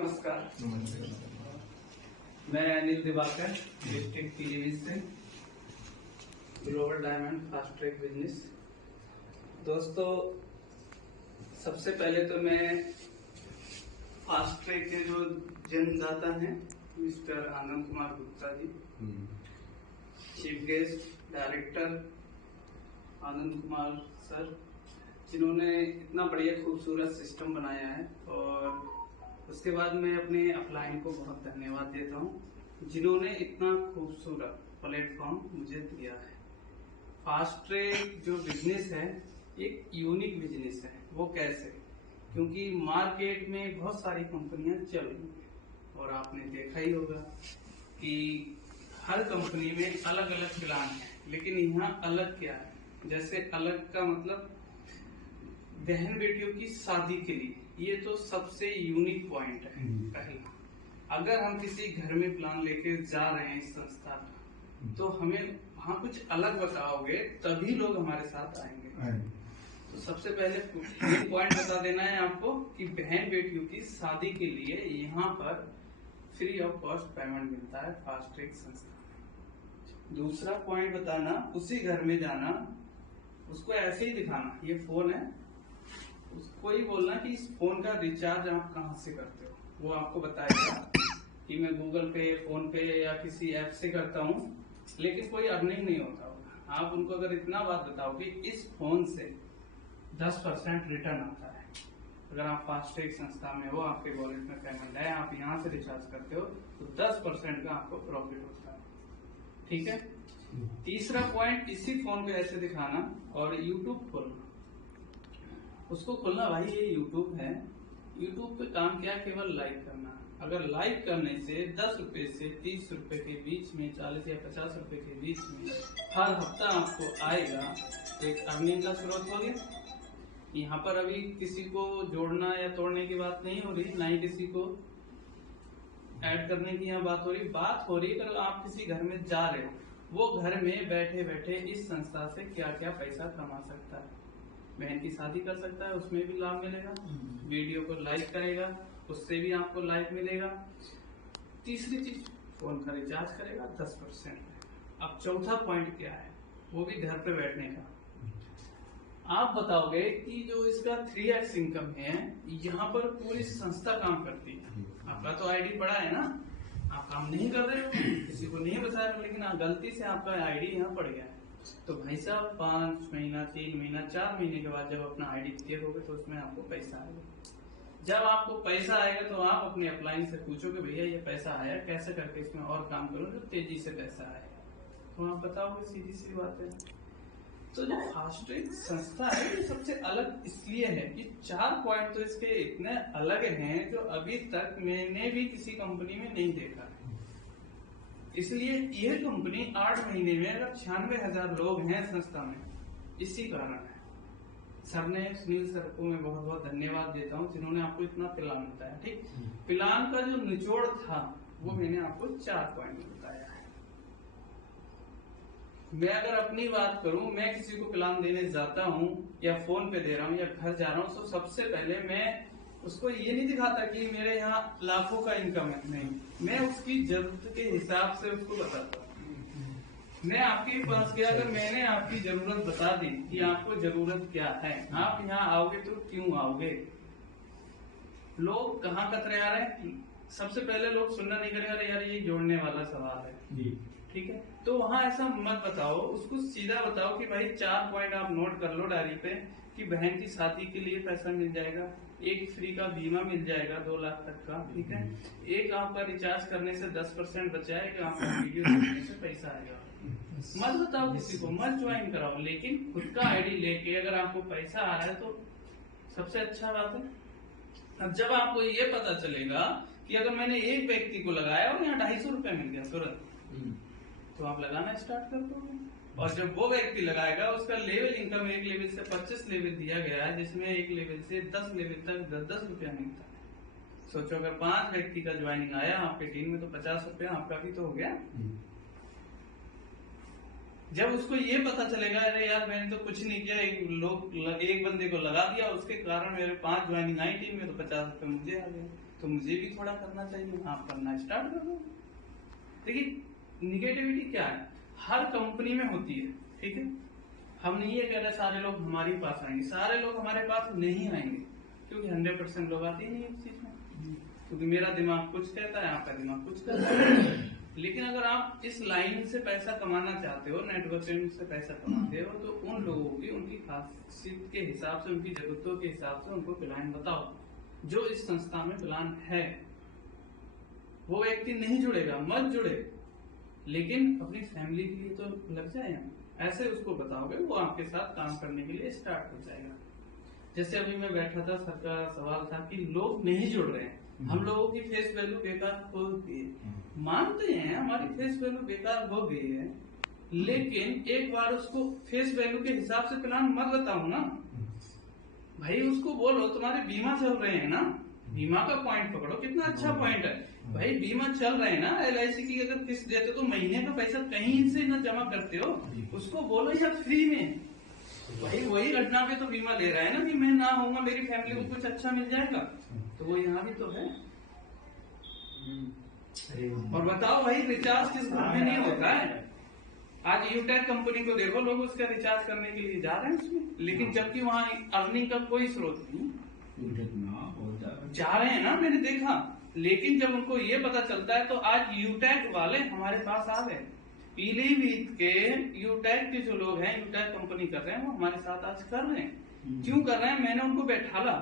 नमस्कार। मैं अनिल दिवाकर, डिस्ट्रिक्ट पीलीभीत से, global diamond fast track business. दोस्तों, सबसे पहले तो मैं फास्ट ट्रैक के जो जन्मदाता हैं mister Anand Kumar Gupta ji, chief guest director Anand Kumar sir, जिन्होंने इतना बढ़िया खूबसूरत सिस्टम बनाया है, और उसके बाद मैं अपने अपलाइन को बहुत धन्यवाद देता हूँ जिन्होंने इतना खूबसूरत प्लेटफॉर्म मुझे दिया है। फास्ट ट्रैक जो बिजनेस है एक यूनिक बिजनेस है। वो कैसे? क्योंकि मार्केट में बहुत सारी कंपनियां चल रही हैं और आपने देखा ही होगा कि हर कंपनी में अलग अलग प्लान है, लेकिन यहाँ अलग क्या है? जैसे अलग का मतलब बहन बेटियों की शादी के लिए, ये तो सबसे यूनिक पॉइंट है। पहला, अगर हम किसी घर में प्लान लेके जा रहे हैं इस संस्था का, तो हमें वहाँ कुछ अलग बताओगे तभी लोग हमारे साथ आएंगे। तो सबसे पहले ये पॉइंट बता देना है आपको कि बहन बेटियों की शादी के लिए यहाँ पर फ्री ऑफ कॉस्ट पेमेंट मिलता है फास्ट ट्रैक संस्था में। दूसरा पॉइंट बताना, उसी घर में जाना, उसको ऐसे ही दिखाना ये फोन है, उसको ही बोलना कि इस फोन का रिचार्ज आप कहाँ से करते हो। वो आपको बताएगा कि मैं गूगल पे, फोन पे या किसी ऐप से करता हूँ, लेकिन कोई अर्निंग नहीं होता होगा। आप उनको अगर इतना बात बताओ कि इस फोन से 10% रिटर्न आता है, अगर आप फास्ट ट्रैक संस्था में हो, आपके वॉलेट में पेमेंट है, आप यहाँ से रिचार्ज करते हो, तो 10% का आपको प्रॉफिट होता है। ठीक है। तीसरा पॉइंट, इसी फोन पे ऐसे दिखाना और यूट्यूब खोलना, उसको खोलना, भाई ये यूट्यूब है, यूट्यूब पे काम क्या, केवल लाइक करना। अगर लाइक करने से 10 रुपए से 30 रुपए के बीच में, 40 या 50 रुपए के बीच में हर हफ्ता आपको आएगा, तो एक अर्निंग का स्रोत हो गया। यहाँ पर अभी किसी को जोड़ना या तोड़ने की बात नहीं हो रही, ना ही किसी को ऐड करने की यहाँ बात हो रही है। अगर आप किसी घर में जा रहे हो, वो घर में बैठे बैठे इस संस्था से क्या क्या पैसा कमा सकता है। बहन की शादी कर सकता है, उसमें भी लाभ मिलेगा। वीडियो को लाइक करेगा, उससे भी आपको लाइक मिलेगा। तीसरी चीज, फोन का रिचार्ज करेगा, 10%। अब चौथा पॉइंट क्या है, वो भी घर पे बैठने का। आप बताओगे कि जो इसका 3x इनकम है, यहाँ पर पूरी संस्था काम करती है। आपका तो आईडी पड़ा है ना, आप काम नहीं कर रहे हो, किसी को नहीं बताया, लेकिन गलती से आपका आईडी यहाँ पड़ गया है। तो भाई साहब 5 महीना, 3 महीना, 4 महीने के बाद जब अपना आईडी क्लियर होगा, तो उसमें आपको पैसा आएगा। जब आपको पैसा आएगा तो आप अपने अपलाइन से पूछोगे, भैया ये पैसा आया, कैसे करके इसमें और काम करूं जो तेजी से पैसा आएगा। तो आप बताओगे, सीधी सी बात है। तो जो फास्ट ट्रैक संस्था है, ये सबसे अलग इसलिए है कि 4 पॉइंट तो इसके इतने अलग हैं जो अभी तक मैंने भी किसी कंपनी में नहीं देखा है। इसलिए यह कंपनी 8 महीने में अगर 96,000 लोग हैं संस्था में, इसी कारण है। सर ने, सुनील सर को मैं बहुत बहुत धन्यवाद देता हूँ जिन्होंने आपको इतना प्लान बताया। ठीक, प्लान का जो निचोड़ था वो मैंने आपको 4 पॉइंट में बताया है। मैं अगर अपनी बात करूं, मैं किसी को प्लान देने जाता हूं या फोन पे दे रहा हूं या घर जा रहा हूं, तो सबसे पहले मैं उसको ये नहीं दिखाता कि मेरे यहाँ लाखों का इनकम है, नहीं, मैं उसकी जरूरत के हिसाब से उसको बताता हूँ। मैं आपके पास गया, अगर मैंने आपकी जरूरत बता दी कि आपको जरूरत क्या है, आप यहाँ आओगे तो क्यों आओगे। लोग कहाँ कतरे आ रहे हैं, सबसे पहले लोग सुनना नहीं करेंगे, अरे यार ये जोड़ने वाला सवाल है। ठीक है, तो वहाँ ऐसा मत बताओ, उसको सीधा बताओ कि भाई 4 पॉइंट आप नोट कर लो डायरी पे, कि बहन की शादी के लिए पैसा मिल जाएगा, एक फ्री का बीमा मिल जाएगा 2 लाख तक का। ठीक है, एक आपका रिचार्ज करने से 10% बचाएगा, आपका वीडियो देखने से पैसा आएगा। मत बताओ किसी को, मत ज्वाइन कराओ, लेकिन खुद का आईडी लेके अगर आपको पैसा आ रहा है तो सबसे अच्छा बात है। अब जब आपको ये पता चलेगा कि अगर मैंने एक व्यक्ति को लगाया और यहाँ 250 रुपए मिल गया तुरंत, तो आप लगाना स्टार्ट कर दोगे। और जब वो व्यक्ति लगाएगा, उसका लेवल इनकम एक लेवल से 25 लेवल दिया गया है, जिसमें एक लेवल से 10 लेवल तक 10-10 रुपया मिलता है। सोचो अगर 5 व्यक्ति का ज्वाइनिंग आया आपके टीम में, तो 50 रुपया आपका भी तो हो गया। जब उसको ये पता चलेगा, अरे यार मैंने तो कुछ नहीं किया, एक बंदे को लगा दिया, उसके कारण मेरे 5 ज्वाइनिंग आई टीम में, तो 50 रुपए मुझे आ गए। तो मुझे भी थोड़ा करना चाहिए, आप करना स्टार्ट कर दो। देखिए निगेटिविटी क्या है, हर कंपनी में होती है, ठीक है। हम नहीं ये कह रहे सारे लोग हमारे पास आएंगे, सारे लोग हमारे पास नहीं आएंगे, क्योंकि 100% लोग आते ही नहीं इस चीज में, क्योंकि मेरा दिमाग कुछ कहता है, आपका दिमाग कुछ कहता है। लेकिन अगर आप इस लाइन से पैसा कमाना चाहते हो, नेटवर्किंग से पैसा कमाते हो, तो उन लोगों की उनकी खासियत के हिसाब से, उनकी जरूरतों के हिसाब से उनको प्लान बताओ। जो इस संस्था में प्लान है, वो व्यक्ति नहीं जुड़ेगा, मत जुड़े, लेकिन अपनी फैमिली के लिए तो लग जाए। ऐसे उसको बताओगे, वो आपके साथ काम करने के लिए स्टार्ट हो जाएगा। जैसे अभी मैं बैठा था, सबका सवाल था कि लोग नहीं जुड़ रहे हैं, हम लोगों की फेस वैल्यू बेकार हो गई है। मानते हैं हमारी फेस वैल्यू बेकार हो गई है, लेकिन एक बार उसको फेस वैल्यू के हिसाब से प्लान मत बताओ ना भाई। उसको बोलो तुम्हारे बीमा चल रहे हैं ना, बीमा का पॉइंट पकड़ो, कितना अच्छा पॉइंट है भाई। बीमा चल रहे हैं ना, LIC की अगर किस्त देते तो महीने का पैसा कहीं से ना जमा करते हो, उसको बोलो या फ्री में भाई। वही घटना पे तो बीमा ले रहा है ना कि मैं ना होऊंगा, मेरी फैमिली को कुछ अच्छा मिल जाएगा, तो वो यहाँ भी तो है। और बताओ भाई, रिचार्ज किस घर में नहीं होता है। आज यूटेक कंपनी को देखो, लोग उसका रिचार्ज करने के लिए जा रहे हैं उसमें, लेकिन जबकि वहाँ अर्निंग का कोई स्रोत नहीं, जा रहे हैं ना, मैंने देखा। लेकिन जब उनको ये पता चलता है, तो आज यूटेक वाले हमारे पास आ गए। पीलीभीत के यूटेक के जो लोग हैं, यूटेक कंपनी कर रहे हैं, वो हमारे साथ आज कर रहे हैं। क्यों कर रहे हैं? मैंने उनको बैठाला,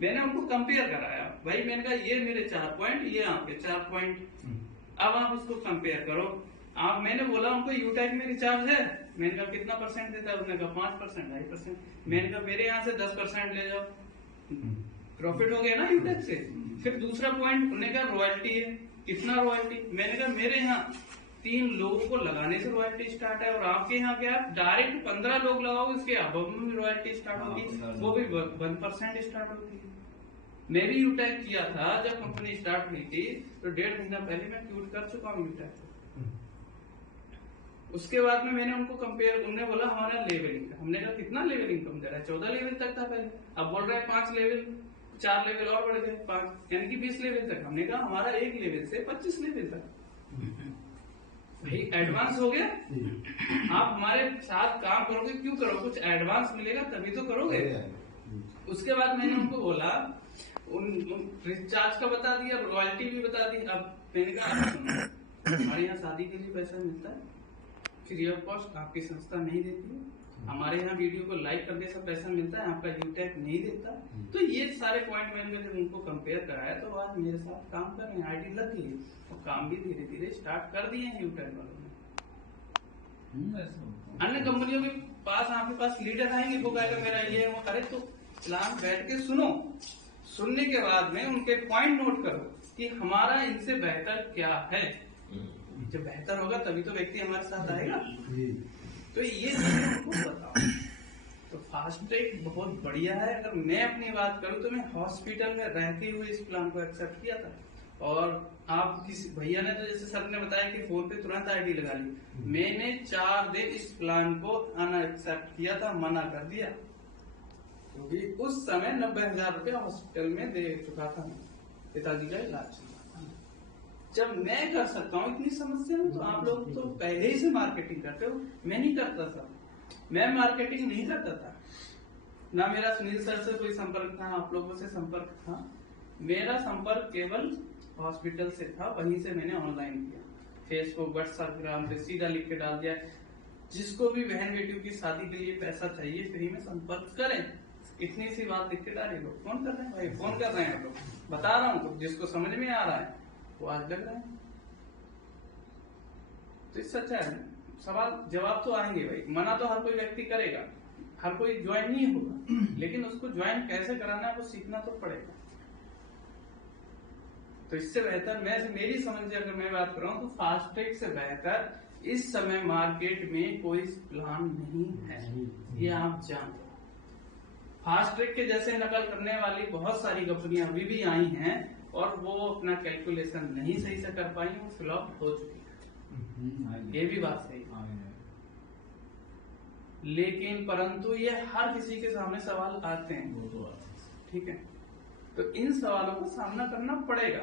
मैंने उनको कंपेयर कराया भाई। मैंने कहा ये मेरे 4 पॉइंट, ये आपके 4 पॉइंट, अब आप उसको कंपेयर करो। आप, मैंने बोला उनको यूटेक में रिचार्ज है, मैंने कहा कितना परसेंट देता है, उसने कहा 5%, 2.5%। मैंने कहा मेरे यहाँ से 10% ले जाओ, प्रॉफिट हो गया ना यूटेक से। फिर दूसरा पॉइंट उन्होंने कहा रॉयल्टी है, कितना रॉयल्टी? मैंने कहा मेरे यहाँ 3 लोगों को लगाने से रॉयल्टी स्टार्ट है, और आपके यहाँ क्या डायरेक्ट 15 लोग लगाओ, इसके अब में रॉयल्टी स्टार्ट होगी, वो भी 1% स्टार्ट होती है। मैं भी यूटेक किया था जब कंपनी स्टार्ट हुई थी, तो 1.5 महीना पहले मैं क्यूट कर चुका हूँ यूटेक। उसके बाद में मैंने उनको कंपेयर, उन्होंने बोला हमारा लेवलिंग का, हमने कहा कितना लेवलिंग कम दे रहा है? 14 लेवल तक था पहले, अब बोल रहा है 5 लेवल, 4 लेवल और बढ़ गए 5, यानी कि 20 लेवल तक। हमने कहा हमारा 1 लेवल से 25 लेवल तक भाई एडवांस हो गया। आप हमारे साथ काम करोगे, क्यों करो? कुछ एडवांस मिलेगा तभी तो करोगे। उसके बाद मैंने उनको बोला, रिचार्ज का बता दिया, रॉयल्टी भी बता दी। अब मैंने कहा हमारे यहाँ शादी के लिए पैसा मिलता है फ्री ऑफ कॉस्ट, आपकी संस्था नहीं देती है। हमारे यहाँ वीडियो को लाइक करने से पैसा मिलता है, आपका यूटेक नहीं देता। तो ये सारे पॉइंट मैंने जब उनको कंपेयर कराया, तो आज मेरे साथ काम कर रहे हैं, आईडी लग गई और काम भी धीरे धीरे स्टार्ट कर दिए हैं यूटेक वालों ने। अन्य कंपनियों के पास आपके पास लीडर आएंगे, वो कहेगा मेरा ये है वो। अरे तो प्लान बैठ के सुनो, सुनने के बाद में उनके पॉइंट नोट करो कि हमारा इनसे बेहतर क्या है। जब बेहतर होगा तभी तो व्यक्ति हमारे साथ आएगा। तो ये उनको बताओ। तो फास्ट ट्रैक बहुत बढ़िया है। अगर मैं अपनी बात करूं तो मैं हॉस्पिटल में रहते हुए इस प्लान को एक्सेप्ट किया था। और आप किसी भैया ने तो जैसे सर ने बताया कि फोन पे तुरंत आईडी लगा ली, मैंने 4 दिन इस प्लान को अनएक्सेप्ट किया था, मना कर दिया, क्योंकि उस समय 90,000 रुपया हॉस्पिटल में दे चुका था पिताजी का इलाज। जब मैं कर सकता हूँ इतनी समस्या में, तो आप लोग तो पहले ही से मार्केटिंग करते हो, मैं नहीं करता था। मैं मार्केटिंग नहीं करता था, ना मेरा सुनील सर से कोई संपर्क था, आप लोगों से संपर्क था। मेरा संपर्क केवल हॉस्पिटल से था, वहीं से मैंने ऑनलाइन किया, फेसबुक, व्हाट्सएप पे सीधा लिख के डाल दिया, जिसको भी बहन बेटियों की शादी के लिए पैसा चाहिए फ्री में संपर्क करें। इतनी सी बात लिख के डाली, लोग फोन कर रहे हैं भाई, फोन कर रहे हैं लोग, बता रहा हूँ, जिसको समझ में आ रहा है वो आज लग रहे हैं। तो इससे अच्छा है, सवाल जवाब तो आएंगे भाई। मना तो हर कोई व्यक्ति करेगा, हर कोई ज्वाइन नहीं होगा, लेकिन उसको ज्वाइन कैसे कराना है वो सीखना तो पड़ेगा। तो इससे बेहतर, मेरी समझ से अगर मैं बात कर रहा हूँ, तो फास्ट ट्रैक से बेहतर इस समय मार्केट में कोई प्लान नहीं है, ये आप जानते। फास्ट ट्रैक के जैसे नकल करने वाली बहुत सारी कंपनियां अभी भी आई हैं, और वो अपना कैलकुलेशन नहीं सही से कर पाई, वो फ्लॉप हो चुकी है, ये भी बात सही है। लेकिन परंतु ये हर किसी के सामने सवाल आते हैं, ठीक है। तो इन सवालों का सामना करना पड़ेगा।